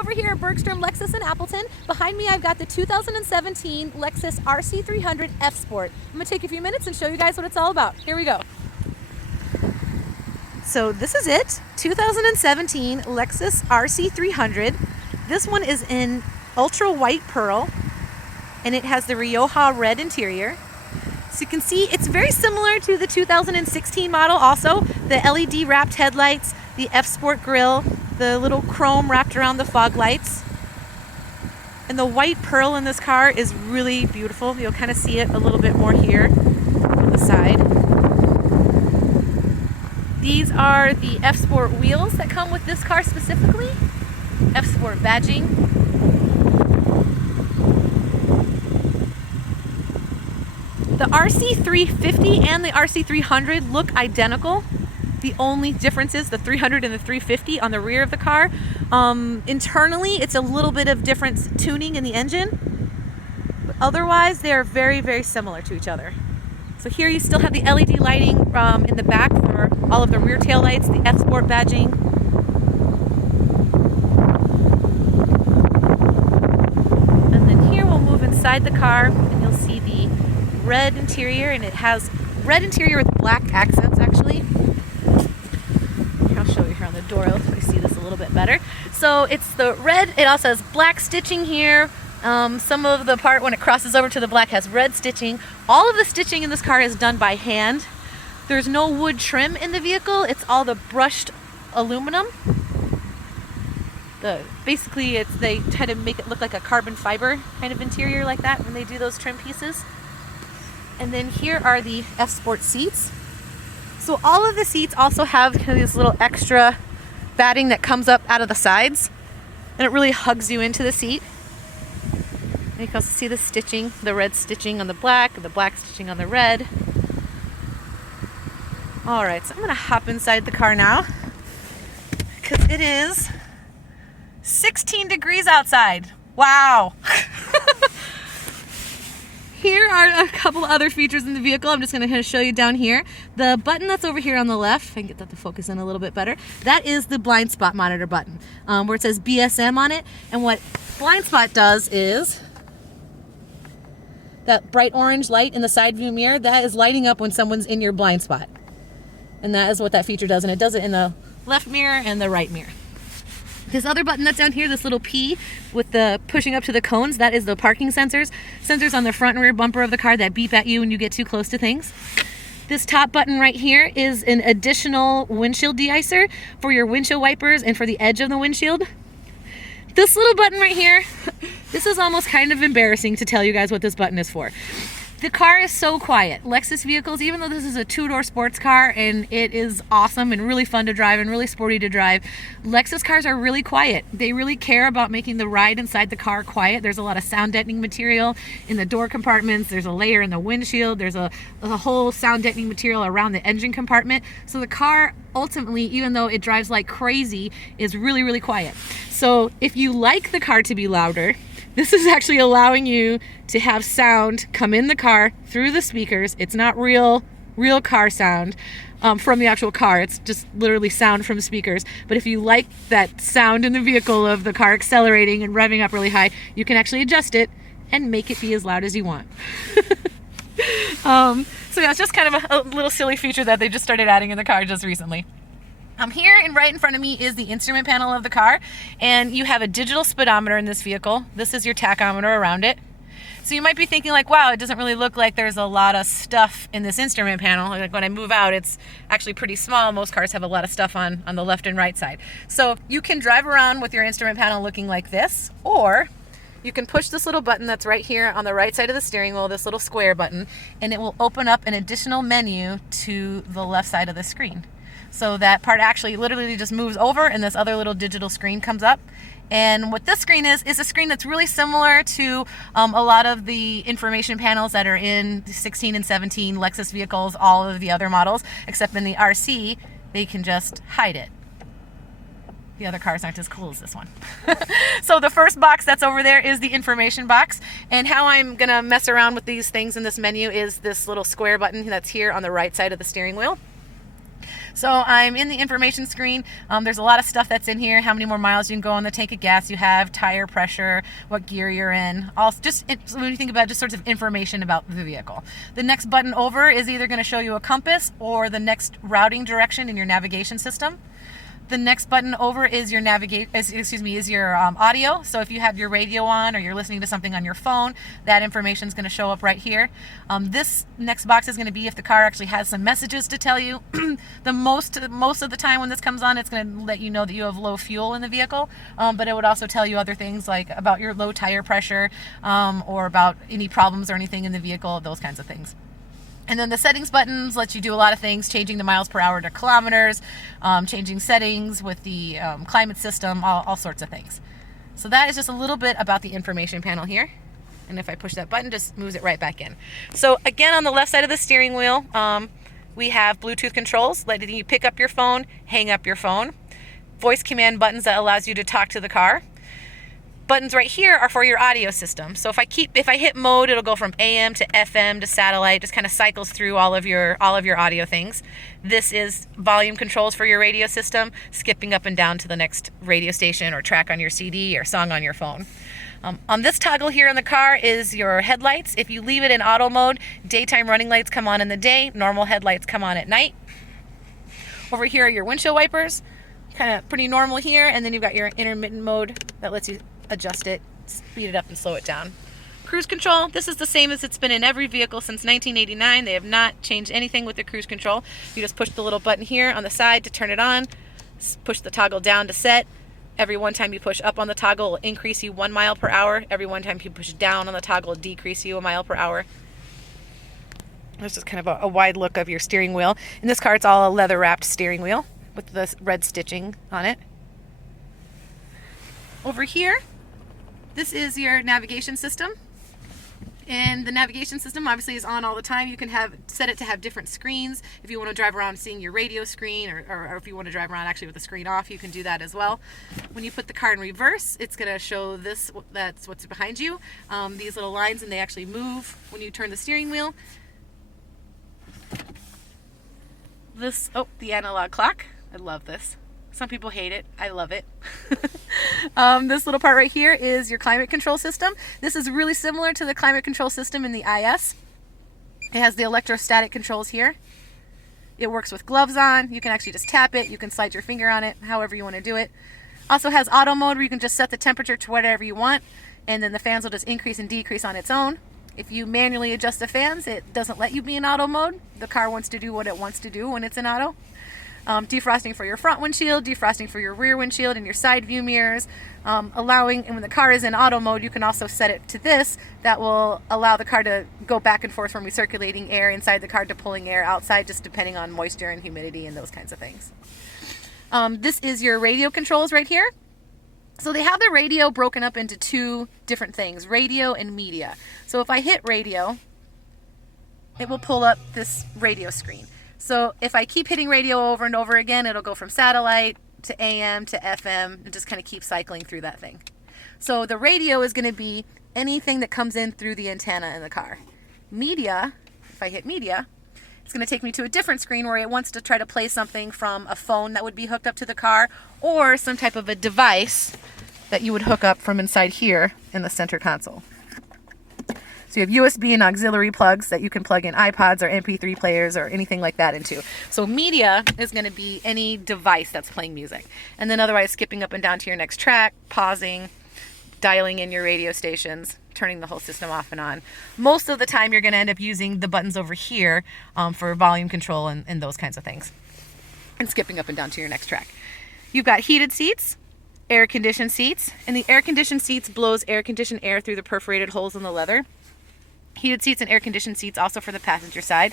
over here at Bergstrom Lexus in Appleton. Behind me I've got the 2017 Lexus RC 300 F Sport. I'm going to take a few minutes and show you guys what it's all about. Here we go. So this is it, 2017 Lexus RC 300. This one is in ultra white pearl and it has the Rioja red interior. So you can see it's very similar to the 2016 model also. The LED wrapped headlights, the F Sport grille, the little chrome wrapped around the fog lights. And the white pearl in this car is really beautiful. You'll kind of see it a little bit more here on the side. These are the F Sport wheels that come with this car specifically. F Sport badging. The RC350 and the RC300 look identical. The only difference is the 300 and the 350 on the rear of the car. Internally, it's a little bit of different tuning in the engine, but otherwise they're very, very similar to each other. So here you still have the LED lighting in the back for all of the rear tail lights, the F Sport badging. And then here we'll move inside the car and you'll see the red interior, and it has red interior with black accents actually. I'll show you here on the door so you see this a little bit better. So it's the red, it also has black stitching here. Some of the part when it crosses over to the black has red stitching. All of the stitching in this car is done by hand. There's no wood trim in the vehicle. It's all the brushed aluminum. Basically they try to make it look like a carbon fiber kind of interior like that when they do those trim pieces. And then here are the F Sport seats. So all of the seats also have kind of this little extra batting that comes up out of the sides, and it really hugs you into the seat. And you can also see the stitching, the red stitching on the black stitching on the red. All right, so I'm gonna hop inside the car now because it is 16 degrees outside. Wow. Here are a couple other features in the vehicle. I'm just going to show you down here. The button that's over here on the left, if I can get that to focus in a little bit better, that is the blind spot monitor button where it says BSM on it. And what blind spot does is that bright orange light in the side view mirror, that is lighting up when someone's in your blind spot. And that is what that feature does. And it does it in the left mirror and the right mirror. This other button that's down here, this little P with the pushing up to the cones, that is the parking sensors. Sensors on the front and rear bumper of the car that beep at you when you get too close to things. This top button right here is an additional windshield de-icer for your windshield wipers and for the edge of the windshield. This little button right here, this is almost kind of embarrassing to tell you guys what this button is for. The car is so quiet. Lexus vehicles, even though this is a two-door sports car and it is awesome and really fun to drive and really sporty to drive, Lexus cars are really quiet. They really care about making the ride inside the car quiet. There's a lot of sound deadening material in the door compartments. There's a layer in the windshield. There's a whole sound deadening material around the engine compartment. So the car ultimately, even though it drives like crazy, is really, really quiet. So if you like the car to be louder, this is actually allowing you to have sound come in the car through the speakers. It's not real car sound from the actual car. It's just literally sound from speakers. But if you like that sound in the vehicle of the car accelerating and revving up really high, you can actually adjust it and make it be as loud as you want. So yeah, it's just kind of a little silly feature that they just started adding in the car just recently. Here and right in front of me is the instrument panel of the car, and you have a digital speedometer in this vehicle. This is your tachometer around it. So you might be thinking like, wow, it doesn't really look like there's a lot of stuff in this instrument panel. Like when I move out, it's actually pretty small. Most cars have a lot of stuff on the left and right side. So you can drive around with your instrument panel looking like this, or you can push this little button that's right here on the right side of the steering wheel, this little square button, and it will open up an additional menu to the left side of the screen. So that part actually literally just moves over and this other little digital screen comes up. And what this screen is a screen that's really similar to a lot of the information panels that are in the 16 and 17 Lexus vehicles, all of the other models, except in the RC, they can just hide it. The other cars aren't as cool as this one. So the first box that's over there is the information box. And how I'm gonna mess around with these things in this menu is this little square button that's here on the right side of the steering wheel. So I'm in the information screen. There's a lot of stuff that's in here. How many more miles you can go on the tank of gas you have, tire pressure, what gear you're in. All just when you think about just sorts of information about the vehicle. The next button over is either going to show you a compass or the next routing direction in your navigation system. The next button over is your audio. So if you have your radio on or you're listening to something on your phone, that information is going to show up right here. This next box is going to be if the car actually has some messages to tell you. Most of the time when this comes on, it's going to let you know that you have low fuel in the vehicle, but it would also tell you other things like about your low tire pressure or about any problems or anything in the vehicle, those kinds of things. And then the settings buttons let you do a lot of things, changing the miles per hour to kilometers, changing settings with the climate system, all sorts of things. So that is just a little bit about the information panel here. And if I push that button, just moves it right back in. So again, on the left side of the steering wheel, we have Bluetooth controls, letting you pick up your phone, hang up your phone. Voice command buttons that allows you to talk to the car. Buttons right here are for your audio system. So if I hit mode, it'll go from AM to FM to satellite, just kind of cycles through all of your audio things. This is volume controls for your radio system, skipping up and down to the next radio station or track on your CD or song on your phone. On this toggle here in the car is your headlights. If you leave it in auto mode, daytime running lights come on in the day, normal headlights come on at night. Over here are your windshield wipers, kind of pretty normal here, and then you've got your intermittent mode that lets you adjust it, speed it up and slow it down. Cruise control, this is the same as it's been in every vehicle since 1989. They have not changed anything with the cruise control. You just push the little button here on the side to turn it on, push the toggle down to set. Every one time you push up on the toggle, it will increase you 1 mile per hour. Every one time you push down on the toggle, it will decrease you 1 mile per hour. This is kind of a wide look of your steering wheel. In this car, it's all a leather wrapped steering wheel with the red stitching on it. Over here, this is your navigation system. And the navigation system obviously is on all the time. You can set it to have different screens. If you want to drive around seeing your radio screen or if you want to drive around actually with the screen off, you can do that as well. When you put the car in reverse, it's going to show that's what's behind you. These little lines, and they actually move when you turn the steering wheel. The analog clock. I love this. Some people hate it. I love it. This little part right here is your climate control system. This is really similar to the climate control system in the IS. It has the electrostatic controls here. It works with gloves on. You can actually just tap it. You can slide your finger on it, however you want to do it. Also has auto mode where you can just set the temperature to whatever you want, and then the fans will just increase and decrease on its own. If you manually adjust the fans, it doesn't let you be in auto mode. The car wants to do what it wants to do when it's in auto. Defrosting for your front windshield, defrosting for your rear windshield and your side view mirrors, and when the car is in auto mode, you can also set it to this. That will allow the car to go back and forth from recirculating air inside the car to pulling air outside, just depending on moisture and humidity and those kinds of things. This is your radio controls right here. So they have the radio broken up into two different things, radio and media. So if I hit radio, it will pull up this radio screen. So if I keep hitting radio over and over again, it'll go from satellite to AM to FM and just kind of keep cycling through that thing. So the radio is going to be anything that comes in through the antenna in the car. Media, if I hit media, it's going to take me to a different screen where it wants to try to play something from a phone that would be hooked up to the car or some type of a device that you would hook up from inside here in the center console. So you have USB and auxiliary plugs that you can plug in iPods or MP3 players or anything like that into. So media is going to be any device that's playing music. And then otherwise skipping up and down to your next track, pausing, dialing in your radio stations, turning the whole system off and on. Most of the time you're going to end up using the buttons over here for volume control and those kinds of things. And skipping up and down to your next track. You've got heated seats, air-conditioned seats, and the air-conditioned seats blows air-conditioned air through the perforated holes in the leather. Heated seats and air-conditioned seats also for the passenger side.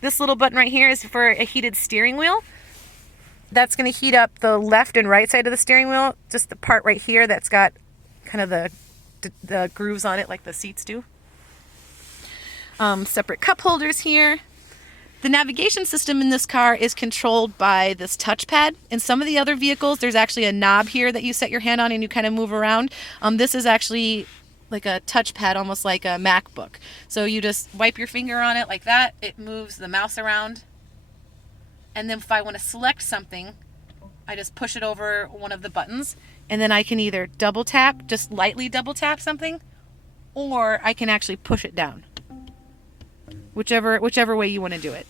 This little button right here is for a heated steering wheel. That's going to heat up the left and right side of the steering wheel, just the part right here that's got kind of the grooves on it like the seats do. Separate cup holders here. The navigation system in this car is controlled by this touchpad. In some of the other vehicles, there's actually a knob here that you set your hand on and you kind of move around. This is actually like a touchpad, almost like a MacBook. So you just wipe your finger on it like that. It moves the mouse around. And then if I want to select something, I just push it over one of the buttons, and then I can either double tap, just lightly double tap something, or I can actually push it down. Whichever way you want to do it.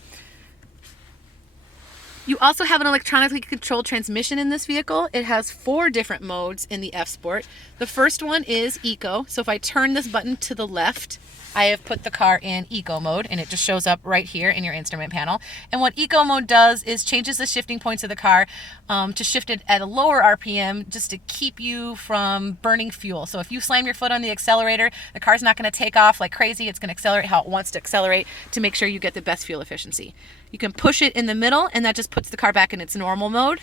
You also have an electronically controlled transmission in this vehicle. It has 4 different modes in the F Sport. The first one is Eco. So if I turn this button to the left, I have put the car in Eco mode, and it just shows up right here in your instrument panel. And what Eco mode does is changes the shifting points of the car to shift it at a lower RPM, just to keep you from burning fuel. So if you slam your foot on the accelerator, the car's not going to take off like crazy. It's going to accelerate how it wants to accelerate to make sure you get the best fuel efficiency. You can push it in the middle, and that just puts the car back in its normal mode.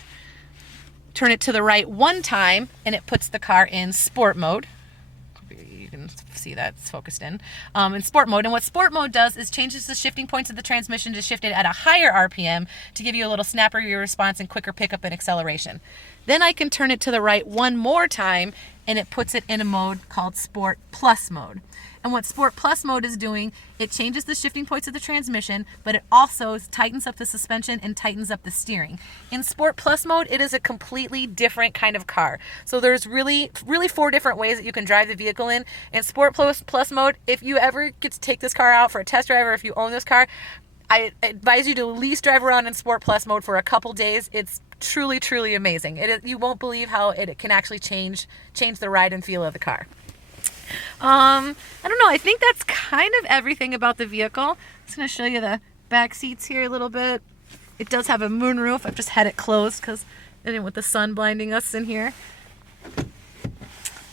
Turn it to the right one time, and it puts the car in sport mode. You can see that it's focused in sport mode. And what sport mode does is changes the shifting points of the transmission to shift it at a higher RPM to give you a little snapperier response and quicker pickup and acceleration. Then I can turn it to the right one more time, and it puts it in a mode called Sport Plus mode. And what Sport Plus mode is doing, it changes the shifting points of the transmission, but it also tightens up the suspension and tightens up the steering. In Sport Plus mode, it is a completely different kind of car. So there's really 4 different ways that you can drive the vehicle in. In Sport Plus mode, if you ever get to take this car out for a test drive, or if you own this car, I advise you to at least drive around in Sport Plus mode for a couple days. It's truly, truly amazing. You won't believe how it can actually change the ride and feel of the car. I don't know. I think that's kind of everything about the vehicle. I'm just going to show you the back seats here a little bit. It does have a moonroof. I've just had it closed because I didn't want the sun blinding us in here.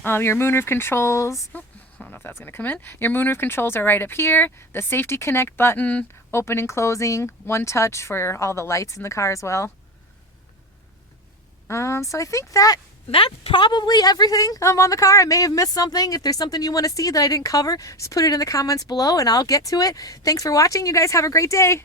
Your moonroof controls. I don't know if that's going to come in. Your moonroof controls are right up here. The safety connect button, open and closing, one touch for all the lights in the car as well. So I think that's probably everything on the car. I may have missed something. If there's something you want to see that I didn't cover, just put it in the comments below and I'll get to it. Thanks for watching. You guys have a great day.